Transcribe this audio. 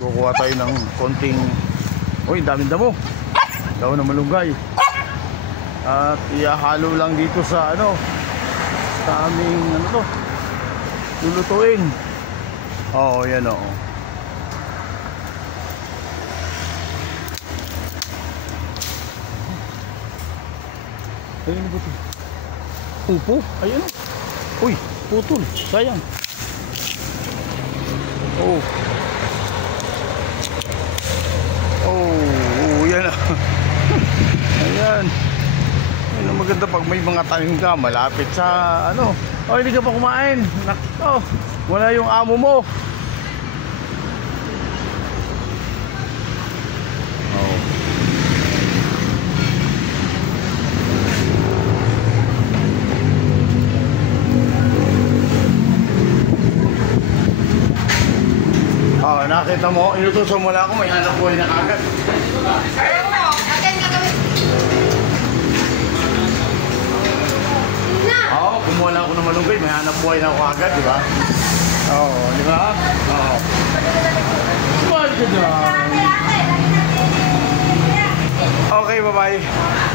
Kukuha tayo ng konting, uy, daming damo, daw na malunggay, at ihahalo lang dito sa ano, sa aming ano to, lulutuin. Oo, yan o. Ayun ba ito? Upo, ayun. Uy, putol, sayang. Oh. Oh, yan na. Ayan. Yan ang maganda pag may mga tanim ka malapit sa ano. Oh, hindi ka pa kumain. Nako, wala yung amo mo. Oh. Oh, nakita mo, inutusan mo lang ako, may hanap buhay na kagad. Oo, kumuha lang ako ng malunggay, may hanap buhay na ako agad, di ba? Oo, di ba? Oo. Well, good job. Okay, bye-bye.